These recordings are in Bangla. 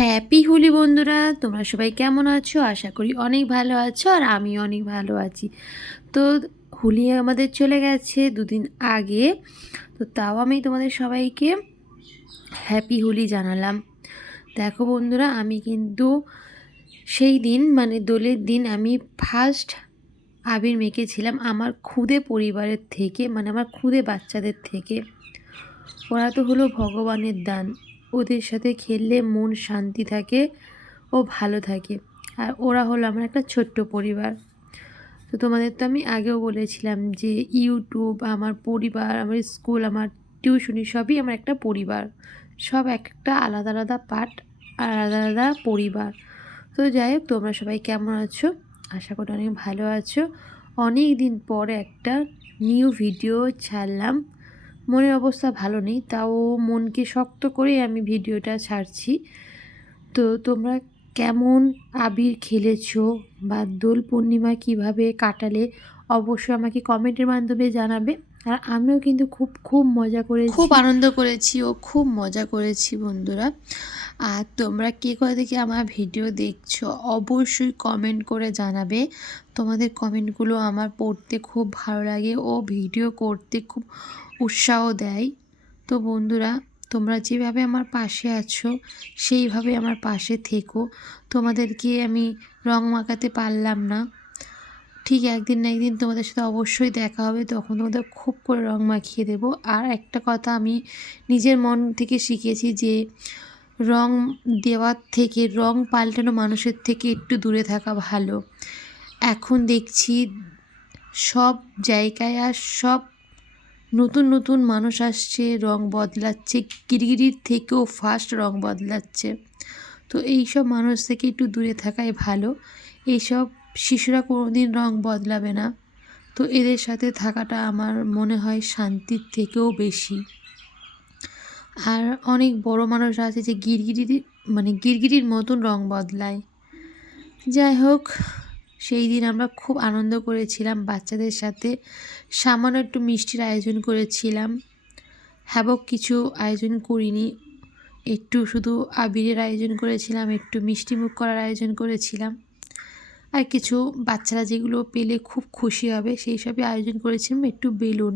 হ্যাপি হোলি বন্ধুরা, তোমরা সবাই কেমন আছো? আশা করি অনেক ভালো আছো আর আমি অনেক ভালো আছি। তো হোলি আমাদের চলে গেছে দুদিন আগে। তো তাও আমি তোমাদের সবাইকে হ্যাপি হোলি জানালাম। দেখো বন্ধুরা, আমি কিন্তু সেই দিন মানে দোলের দিন আমি ফার্স্ট আবির মেখেছিলাম আমার খুদে পরিবারের থেকে, মানে আমার খুদে বাচ্চাদের থেকে। ওরা তো হলো ভগবানের দান, ওদের সাথে খেললে মন শান্তি থাকে ও ভালো থাকে। আর ওরা হলো আমার একটা ছোট্ট পরিবার। তো তোমাদের তো আমি আগেও বলেছিলাম যে ইউটিউব আমার পরিবার, আমার স্কুল, আমার টিউশনি সবই আমার একটা পরিবার। সব একটা আলাদা আলাদা পার্ট, আলাদা আলাদা পরিবার। তো যাই হোক, তোমরা সবাই কেমন আছো? আশা করি অনেক ভালো আছো। অনেক দিন পরে একটা নিউ ভিডিও ছাড়লাম। মনের অবস্থা ভালো নেই, তাও মনকে শক্ত করেই আমি ভিডিওটা ছাড়ছি। তো তোমরা কেমন আবির খেলেছো বা দোল পূর্ণিমা কিভাবে কাটালে অবশ্যই আমাকে কমেন্টের মাধ্যমে জানাবে। আর আমিও কিন্তু খুব খুব মজা করেছি, খুব আনন্দ করেছি ও খুব মজা করেছি বন্ধুরা। আর তোমরা কে কোথা থেকে আমার ভিডিও দেখছো অবশ্যই কমেন্ট করে জানাবে। তোমাদের কমেন্টগুলো আমার পড়তে খুব ভালো লাগে ও ভিডিও করতে খুব উৎসাহ দেয়। তো বন্ধুরা, তোমরা যেভাবে আমার পাশে আছো সেইভাবে আমার পাশে থেকো। তোমাদেরকে আমি রং মাখাতে পারলাম না, ঠিক একদিন না একদিন তোমাদের সাথে অবশ্যই দেখা হবে, তখন তোমাদের খুব করে রং মাখিয়ে দেবো। আর একটা কথা আমি নিজের মন থেকে শিখেছি যে রং দেওয়ার থেকে রং পাল্টানো মানুষের থেকে একটু দূরে থাকা ভালো। এখন দেখছি সব জায়গায় আর সব নতুন নতুন মানুষ আসছে, রং বদলাচ্ছে, গিরগিটির থেকেও ফাস্ট রং বদলাচ্ছে। তো এই সব মানুষ থেকে একটু দূরে থাকাই ভালো। এইসব শিশুরা কোনো দিন রং বদলাবে না। তো এদের সাথে থাকাটা আমার মনে হয় শান্তির থেকেও বেশি। আর অনেক বড় মানুষ আছে যে গিরগিটির মতন রং বদলায়। যাই হোক, সেই দিন আমরা খুব আনন্দ করেছিলাম বাচ্চাদের সাথে। সামান্য একটু মিষ্টির আয়োজন করেছিলাম, হ্যাবক কিছু আয়োজন করিনি। একটু শুধু আবিরের আয়োজন করেছিলাম, একটু মিষ্টি মুখ করার আয়োজন করেছিলাম, আর কিছু বাচ্চারা যেগুলো পেলে খুব খুশি হবে সেই সবই আয়োজন করেছিলাম, একটু বেলুন।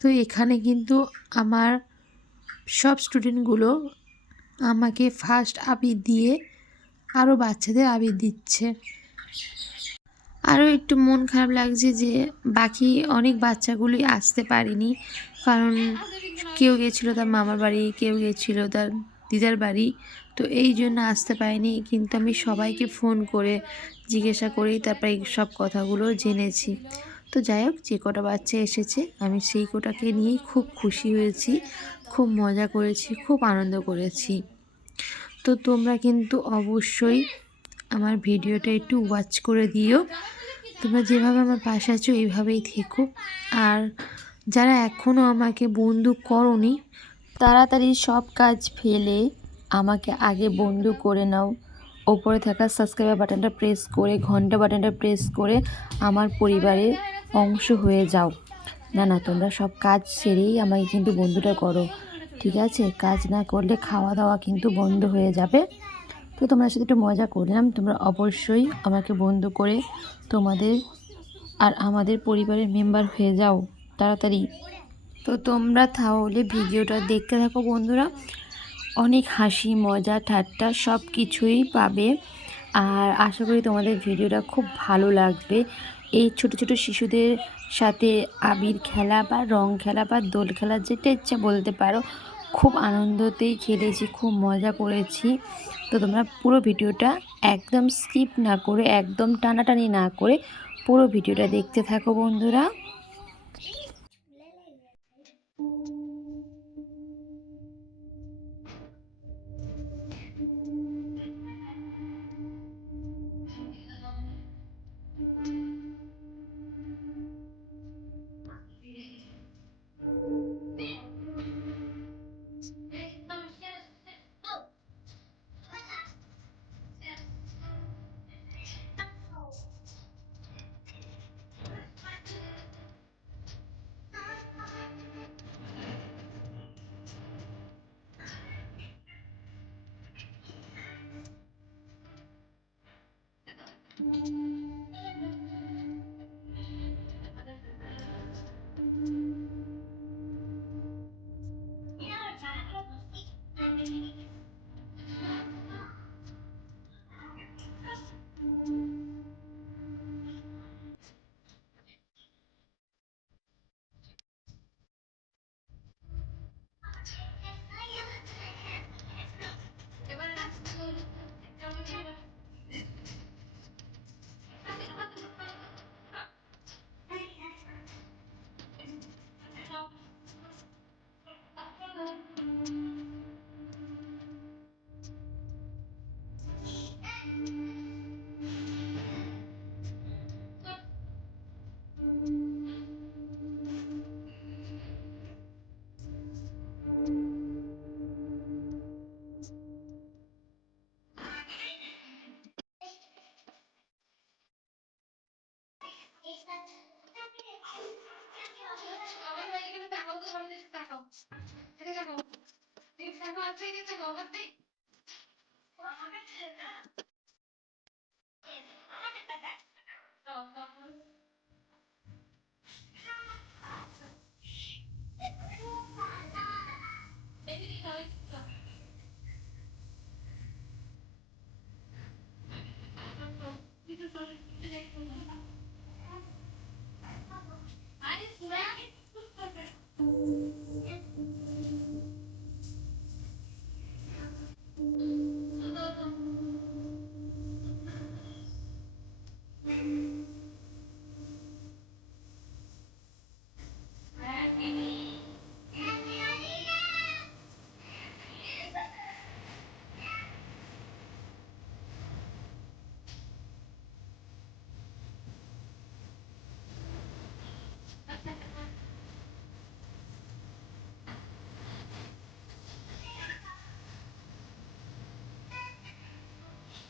তো এখানে কিন্তু আমার সব স্টুডেন্টগুলো আমাকে ফার্স্ট আবির দিয়ে আরও বাচ্চাদের আবির দিচ্ছে। আরও একটু মন খারাপ লাগছে যে বাকি অনেক বাচ্চাগুলোই আসতে পারেনি, কারণ কেউ গেছিলো তার মামার বাড়ি, কেউ গেছিলো তার দিদার বাড়ি। তো এই জন্য আসতে পারিনি, কিন্তু আমি সবাইকে ফোন করে জিজ্ঞাসা করেই তারপরে এই সব কথাগুলো জেনেছি। তো যাই হোক, যে কটা বাচ্চা এসেছে আমি সেই কটাকে নিয়েই খুব খুশি হয়েছি, খুব মজা করেছি, খুব আনন্দ করেছি। তো তোমরা কিন্তু অবশ্যই আমার ভিডিওটা একটু ওয়াচ করে দিও। তোমরা যেভাবে আমার পাশে আছো এইভাবেই থেকো। আর যারা এখনও আমাকে বন্ধু করোনি, তাড়াতাড়ি সব কাজ ফেলে আমাকে আগে বন্ধু করে নাও। ওপরে থাকা সাবস্ক্রাইব বাটনটা প্রেস করে, ঘন্টা বাটনটা প্রেস করে আমার পরিবারের অংশ হয়ে যাও। না না, তোমরা সব কাজ সেরেই আমাকে কিন্তু বন্ধুটা করো, ঠিক আছে? কাজ না করলে খাওয়া দাওয়া কিন্তু বন্ধ হয়ে যাবে। তো তোমার সাথে একটু মজা করলাম, তোমরা অবশ্যই আমাকে বন্ধু করে তোমাদের আর আমাদের পরিবারের মেম্বার হয়ে যাও তাড়াতাড়ি। তো তোমরা তাহলে ভিডিওটা দেখতে থাকো বন্ধুরা, অনেক হাসি মজা ঠাট্টা সব কিছুই পাবে। আর আশা করি তোমাদের ভিডিওটা খুব ভালো লাগবে। এই ছোট ছোট শিশুদের সাথে আবির খেলা বা রং খেলা বা দোল খেলা, যেটা ইচ্ছা বলতে পারো, খুব আনন্দতেই খেলেছি, খুব মজা করেছি। তো তোমরা পুরো ভিডিওটা একদম স্কিপ না করে, একদম টানাটানি না করে পুরো ভিডিওটা দেখতে থাকো বন্ধুরা।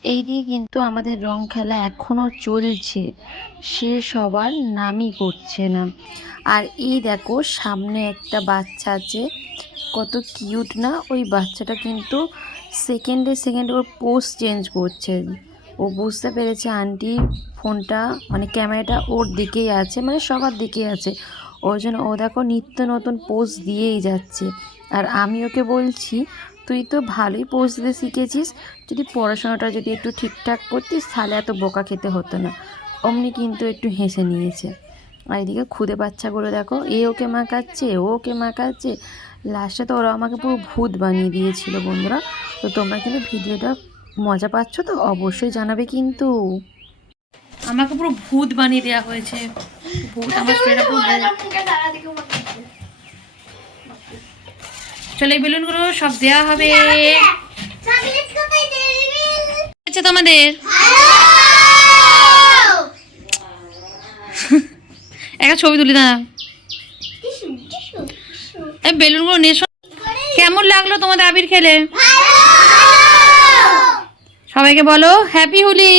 এই দিয়ে কিন্তু আমাদের রং খেলা এখনও চলছে, শেষ হবার নামই করছে না। আর এই দেখো সামনে একটা বাচ্চা আছে, কত কিউট না। ওই বাচ্চাটা কিন্তু সেকেন্ডে সেকেন্ডে ওর পোজ চেঞ্জ করছে। ও বুঝতে পেরেছে আন্টি ফোনটা মানে ক্যামেরাটা ওর দিকেই আছে, মানে সবার দিকেই আছে। ওই জন্য ও দেখো নিত্য নতুন পোজ দিয়েই যাচ্ছে। আর আমি ওকে বলছি, তুই তো ভালোই পোজ দিতে শিখেছিস, যদি পড়াশোনাটা যদি একটু ঠিকঠাক করতিস তাহলে এত বোকা খেতে হতো না। অমনি কিন্তু একটু হেসে নিয়েছে। আর এদিকে খুদে বাচ্চাগুলো দেখো, এ ওকে মাকাচ্ছে, ও ওকে মাকাচ্ছে। লাস্টে তো ওরা আমাকে পুরো ভূত বানিয়ে দিয়েছিল বন্ধুরা। তো তোমরা কিন্তু ভিডিওটা মজা পাচ্ছ তো অবশ্যই জানাবে কিন্তু। আমাকে পুরো ভূত বানিয়ে দেওয়া হয়েছে, ভূত আমার শরীরে পুরো চলে। এই বেলুনগুলো সব দেওয়া হবে। আচ্ছা তোমাদের একটা ছবি তুলি না, এই বেলুনগুলো নিয়ে। কেমন লাগলো তোমাদের আবির খেলে? সবাইকে বলো হ্যাপি হোলি।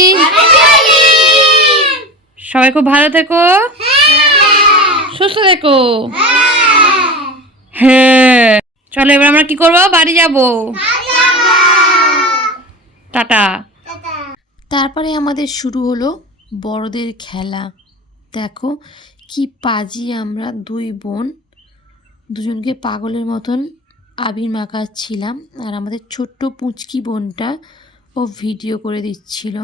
সবাই খুব ভালো থেকো, সুস্থ থেকো। হ্যাঁ চলো এবার আমরা কি করবো, বাড়ি যাব। টাটা। তারপরে আমাদের শুরু হলো বড়দের খেলা। দেখো কি পাজি আমরা দুই বোন, দুজনকে পাগলের মতন আবির মাখাচ্ছিলাম। আর আমাদের ছোট্ট পুঁচকি বোনটা ও ভিডিও করে দিচ্ছিল।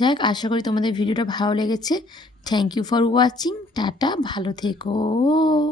যাক, আশা করি তোমাদের ভিডিওটা ভালো লেগেছে। Thank you for watching. Tata, ভালো থেকো।